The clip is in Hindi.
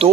2